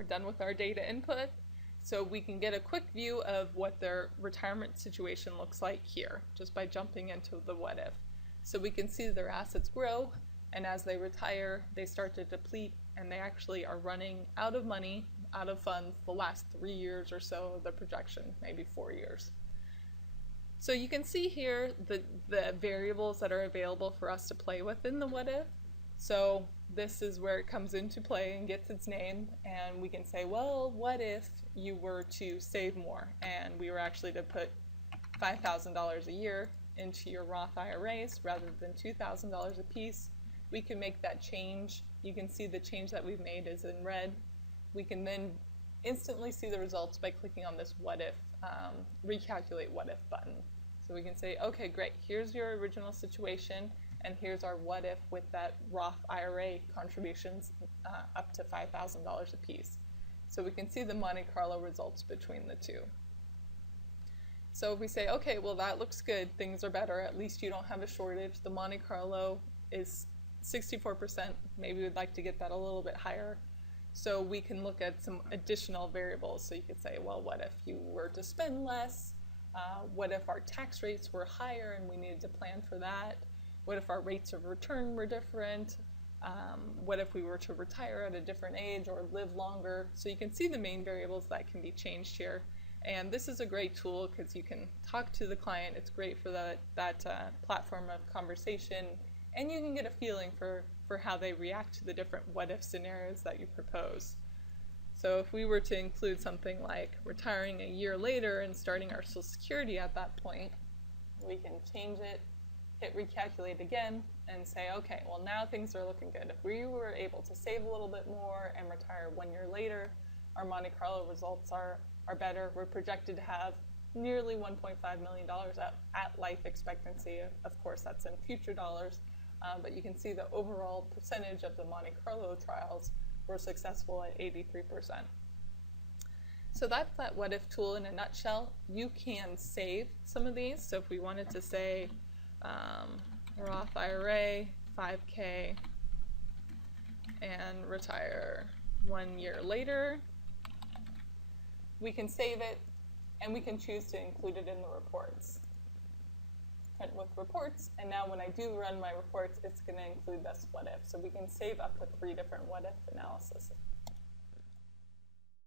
we're done with our data input. So we can get a quick view of what their retirement situation looks like here, just by jumping into the what if. So we can see their assets grow, and as they retire, they start to deplete, and they actually are running out of money, out of funds the last 3 years or so of the projection, maybe 4 years. So you can see here the variables that are available for us to play with in the what if. So this is where it comes into play and gets its name, and we can say, well, what if you were to save more and we were actually to put $5,000 a year into your Roth IRAs rather than $2,000 a piece? We can make that change. You can see the change that we've made is in red. We can then instantly see the results by clicking on this what if, recalculate what if button. So we can say, okay, great, here's your original situation, and here's our what if with that Roth IRA contributions up to $5,000 a piece. So we can see the Monte Carlo results between the two. So if we say, okay, well that looks good, things are better, at least you don't have a shortage, the Monte Carlo is 64%, maybe we'd like to get that a little bit higher. So we can look at some additional variables. So you could say, well, what if you were to spend less? What if our tax rates were higher and we needed to plan for that? What if our rates of return were different? What if we were to retire at a different age or live longer? So you can see the main variables that can be changed here. And this is a great tool because you can talk to the client. It's great for that platform of conversation. And you can get a feeling for how they react to the different what-if scenarios that you propose. So if we were to include something like retiring a year later and starting our Social Security at that point, we can change it, hit recalculate again, and say, okay, well now things are looking good. If we were able to save a little bit more and retire 1 year later, our Monte Carlo results are better. We're projected to have nearly $1.5 million at life expectancy. Of course, that's in future dollars. But you can see the overall percentage of the Monte Carlo trials were successful at 83%. So that's that what if tool in a nutshell. You can save some of these. So if we wanted to say Roth IRA, 5K, and retire 1 year later, we can save it and we can choose to include it in the reports. Print with reports, and now when I do run my reports, it's going to include this what if. So we can save up to 3 different what if analyses.